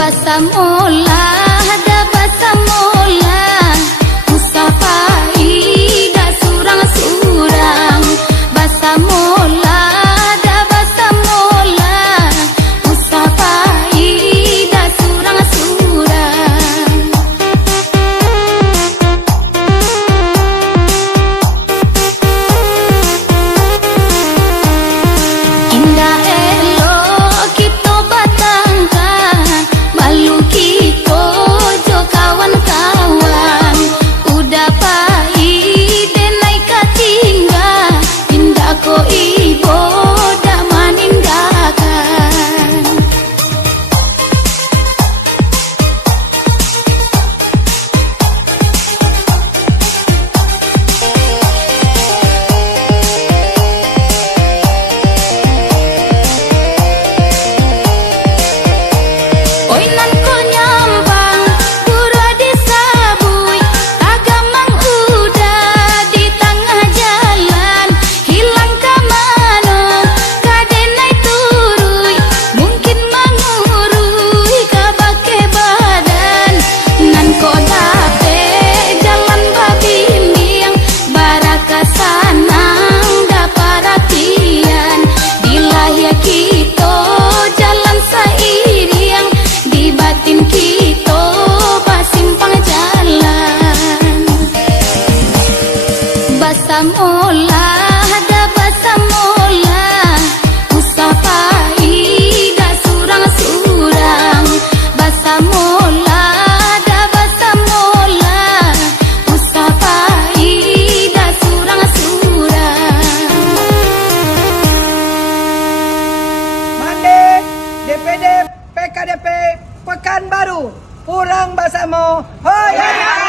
Basamola, ada basamola, Mustafa ida surang-surang. Basamola, ada basamola, Mustafa ida surang-surang. Indah elok kita batangkan, malu kita jo kawan-kawan. Udah pahit naik katingga, indah ko ibo dah maninggakan. Oi nan ko nyambang, pura disabui, tagamang udah di tengah jalan. Hilang ke mano, kadenai turui, mungkin mangurui ke bake badan. Nan ko dape jalan babimbiang, baraka sanang da perhatian. Dilahya kita jalan seiring, di batin kita basimpang jalan. Basamola, ada basamola, Mustafa ida surang-surang. Basamola, ada basamola, Mustafa ida surang-surang. Mande DPD PKDP Pekanbaru, Purang Basamo, hoy!